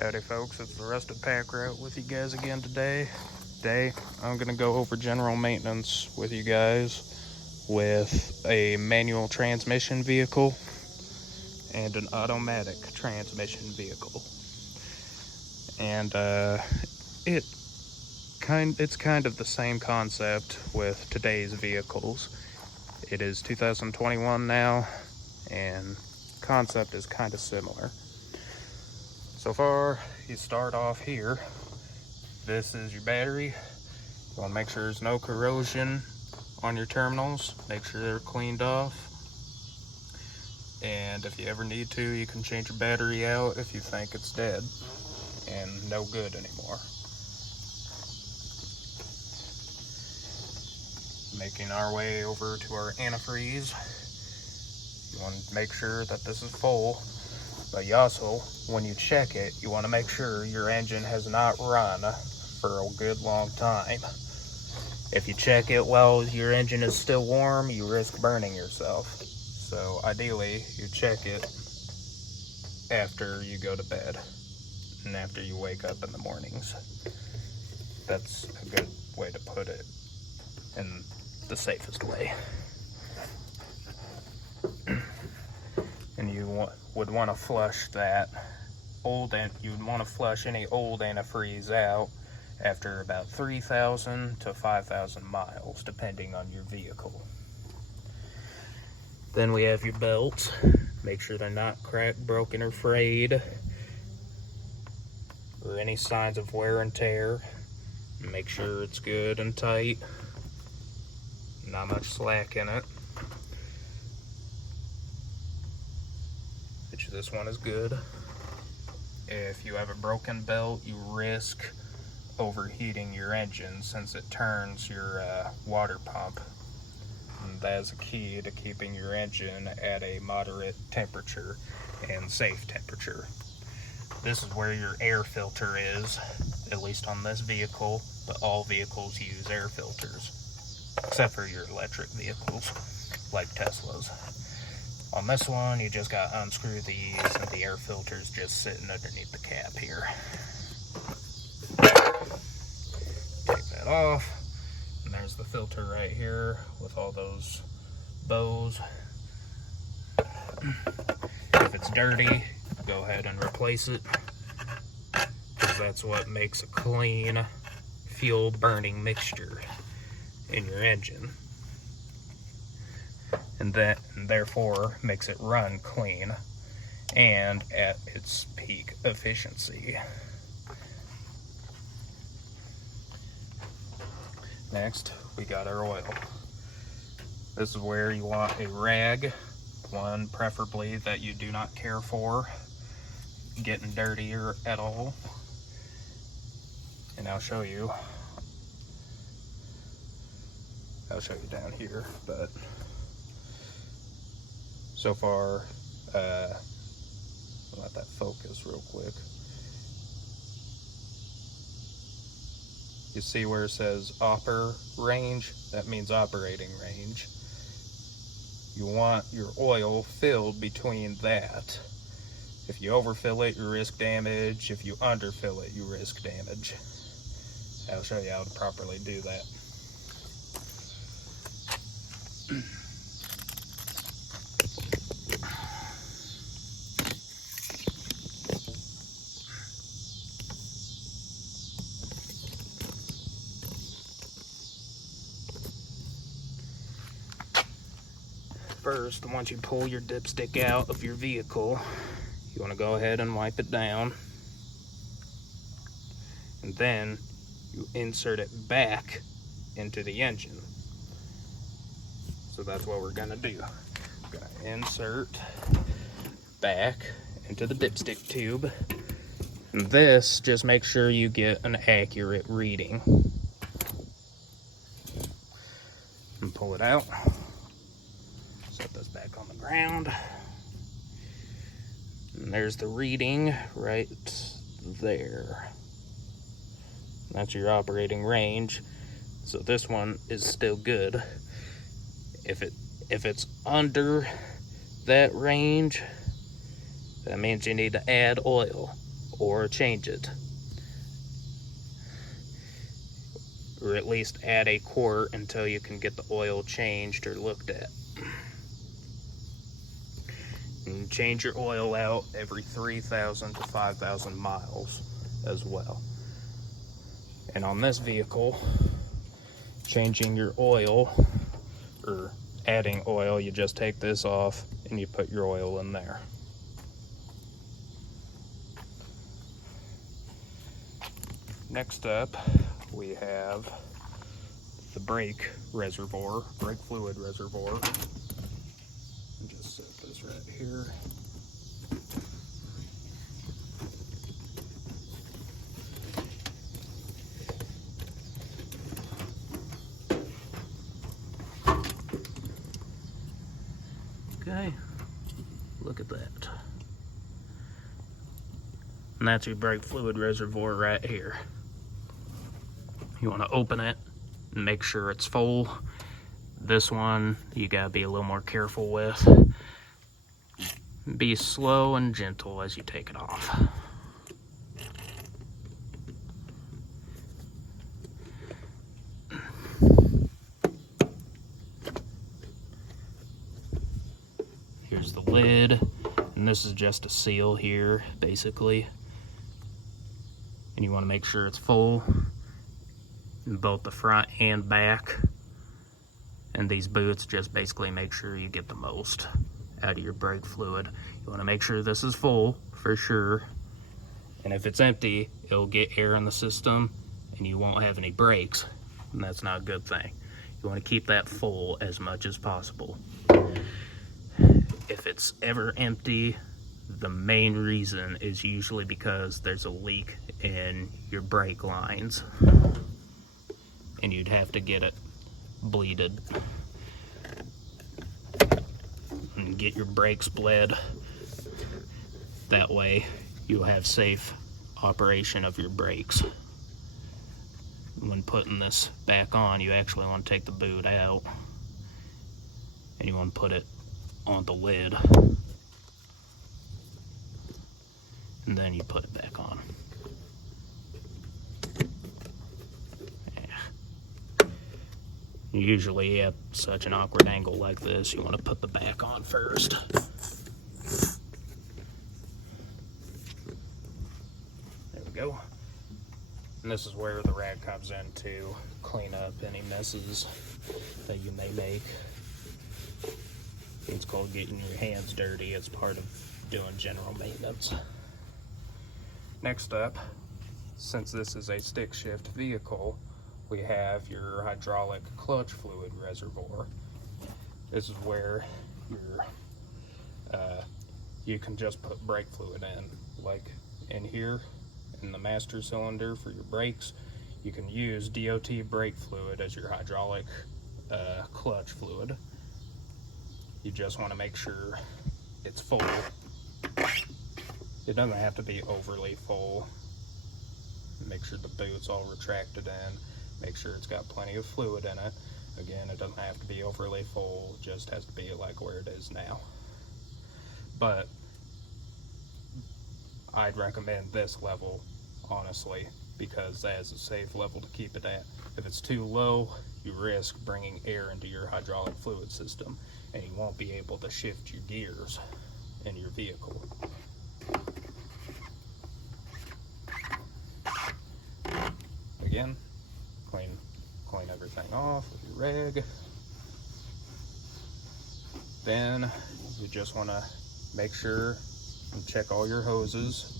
Howdy folks, it's the Rusted Pack Route with you guys again today. Today I'm going to go over general maintenance with you guys with a manual transmission vehicle and an automatic transmission vehicle. And it's kind of the same concept with today's vehicles. It is 2021 now, and concept is kind of similar. So far, you start off here. This is your battery. You want to make sure there's no corrosion on your terminals. Make sure they're cleaned off. And if you ever need to, you can change your battery out if you think it's dead and no good anymore. Making our way over to our antifreeze. You want to make sure that this is full. But you also, when you check it, you want to make sure your engine has not run for a good long time. If you check it while your engine is still warm, you risk burning yourself. So ideally, you check it after you go to bed and after you wake up in the mornings. That's a good way to put it in the safest way. And you would want to flush that you'd want to flush any old antifreeze out after about 3,000 to 5,000 miles, depending on your vehicle. Then we have your belts. Make sure they're not cracked, broken, or frayed, or any signs of wear and tear. Make sure it's good and tight. Not much slack in it. This one is good. If you have a broken belt, you risk overheating your engine since it turns your water pump. And that is a key to keeping your engine at a moderate temperature and safe temperature. This is where your air filter is, at least on this vehicle, but all vehicles use air filters, except for your electric vehicles, like Teslas. On this one, you just got to unscrew these, and the air filter's just sitting underneath the cap here. Take that off, and there's the filter right here with all those bows. If it's dirty, go ahead and replace it, because that's what makes a clean fuel burning mixture in your engine. And therefore makes it run clean and at its peak efficiency. Next, we got our oil. This is where you want a rag, one preferably that you do not care for getting dirtier at all. And I'll show you down here, but so far, let that focus real quick. You see where it says Oper range? That means operating range. You want your oil filled between that. If you overfill it, you risk damage. If you underfill it, you risk damage. I'll show you how to properly do that. First, once you pull your dipstick out of your vehicle, you want to go ahead and wipe it down. And then you insert it back into the engine. So that's what we're going to do. We're going to insert back into the dipstick tube. And this, just make sure you get an accurate reading. And pull it out. Set this back on the ground. And there's the reading right there. That's your operating range. So this one is still good. If it's under that range, that means you need to add oil. or change it. Or at least add a quart until you can get the oil changed or looked at. And change your oil out every 3,000 to 5,000 miles as well. And on this vehicle, changing your oil or adding oil, you just take this off and you put your oil in there. Next up, we have the brake fluid reservoir. And just set this right here. Okay, look at that. And that's your brake fluid reservoir right here. You want to open it and make sure it's full. This one you gotta be a little more careful with. Be slow and gentle as you take it off. Here's the lid, and this is just a seal here, basically. And you want to make sure it's full in both the front and back. And these boots just basically make sure you get the most out of your brake fluid. You want to make sure this is full for sure. And if it's empty, it'll get air in the system and you won't have any brakes. And that's not a good thing. You want to keep that full as much as possible. If it's ever empty, the main reason is usually because there's a leak in your brake lines. And you'd have to get it bleeded and get your brakes bled. That way you'll have safe operation of your brakes. When putting this back on, you actually want to take the boot out and you want to put it on the lid, and then you put it back on. Usually at such an awkward angle like this, you want to put the back on first. There we go. And this is where the rag comes in to clean up any messes that you may make. It's called getting your hands dirty. It's part of doing general maintenance. Next up, since this is a stick shift vehicle, we have your hydraulic clutch fluid reservoir. This is where you can just put brake fluid in. Like in here, in the master cylinder for your brakes, you can use DOT brake fluid as your hydraulic clutch fluid. You just want to make sure it's full. It doesn't have to be overly full. Make sure the boot's all retracted in. Make sure it's got plenty of fluid in it. Again, it doesn't have to be overly full, it just has to be like where it is now. But I'd recommend this level, honestly, because that is a safe level to keep it at. If it's too low, you risk bringing air into your hydraulic fluid system, and you won't be able to shift your gears in your vehicle. Again, clean everything off with your rag. Then you just want to make sure and check all your hoses.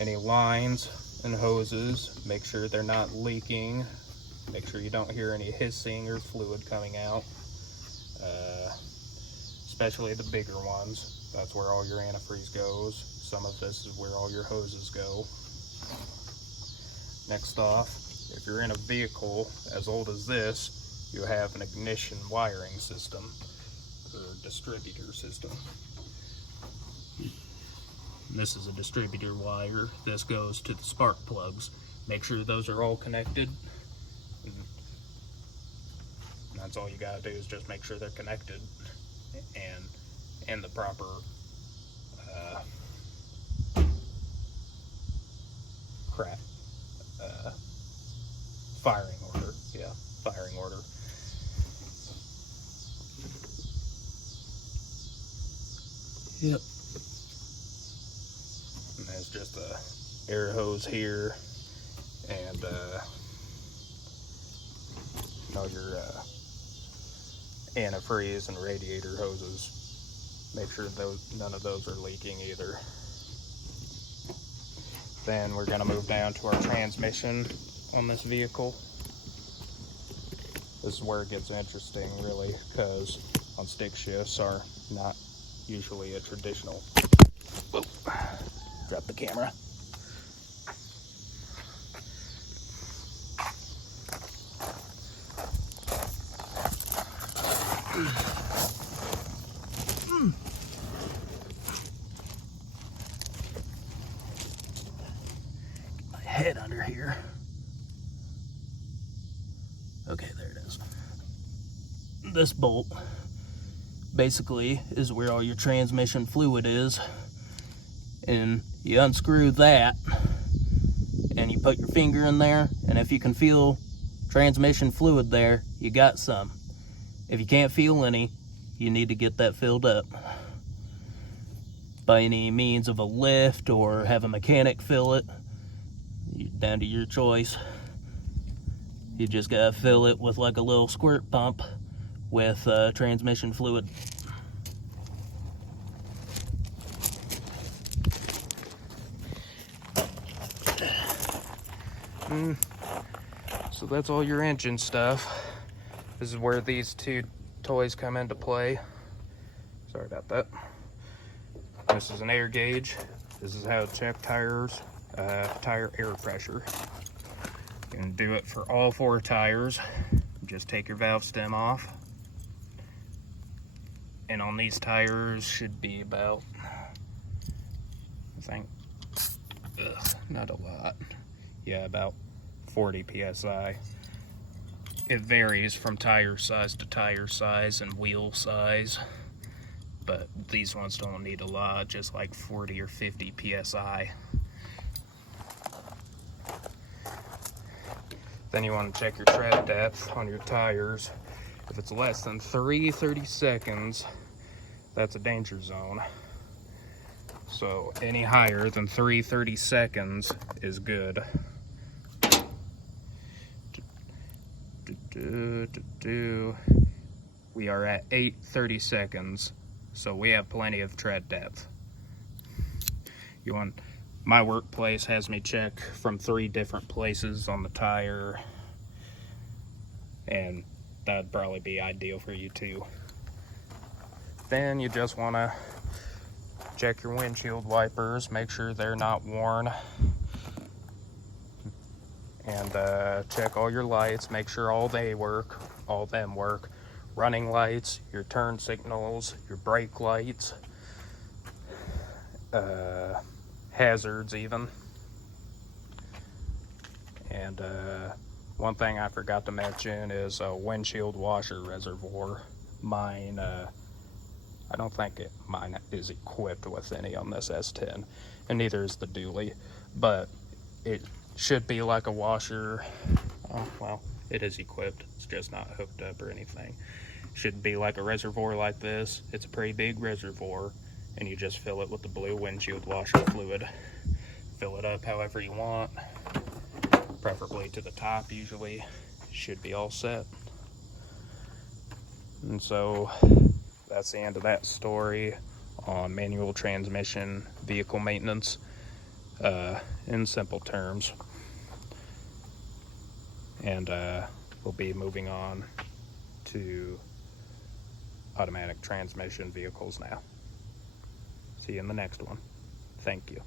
Any lines and hoses, make sure they're not leaking. Make sure you don't hear any hissing or fluid coming out. Especially the bigger ones. That's where all your antifreeze goes. Some of this is where all your hoses go. Next off, if you're in a vehicle as old as this, you have an ignition wiring system or distributor system. This is a distributor wire. This goes to the spark plugs. Make sure those are all connected. And that's all you gotta do is just make sure they're connected and the proper crap. Firing order. Yeah, firing order. Yep. And there's just a air hose here, and your antifreeze and radiator hoses. Make sure none of those are leaking either. Then we're going to move down to our transmission on this vehicle. This is where it gets interesting, really, because on stick shifts are not usually a traditional. Whoa. Drop the camera. Get my head under here. Okay, there it is. This bolt basically is where all your transmission fluid is, and you unscrew that and you put your finger in there, and if you can feel transmission fluid there, you got some. If you can't feel any, you need to get that filled up by any means of a lift or have a mechanic fill it. Down to your choice. You just gotta fill it with like a little squirt pump with transmission fluid. So that's all your engine stuff. This is where these two toys come into play. Sorry about that. This is an air gauge. This is how to check tire air pressure. You can do it for all 4 tires. Just take your valve stem off. And on these tires should be about, I think, not a lot. Yeah, about 40 PSI. It varies from tire size to tire size and wheel size, but these ones don't need a lot, just like 40 or 50 PSI. Then you want to check your tread depth on your tires. If it's less than 3 seconds, that's a danger zone. So any higher than 3 seconds is good. We are at 8 seconds, so we have plenty of tread depth. My workplace has me check from 3 different places on the tire, and that'd probably be ideal for you too. Then you just want to check your windshield wipers, make sure they're not worn, and check all your lights, make sure all them work. Running lights, your turn signals, your brake lights, hazards even. And one thing I forgot to mention is a windshield washer reservoir. Mine, I don't think mine is equipped with any on this S10, and neither is the dually, but it should be like a washer. Well, it is equipped, it's just not hooked up or anything. Should be like a reservoir like this. It's a pretty big reservoir, and you just fill it with the blue windshield washer fluid. Fill it up however you want, preferably to the top usually. Should be all set. And so that's the end of that story on manual transmission vehicle maintenance, in simple terms. And we'll be moving on to automatic transmission vehicles now. See you in the next one. Thank you.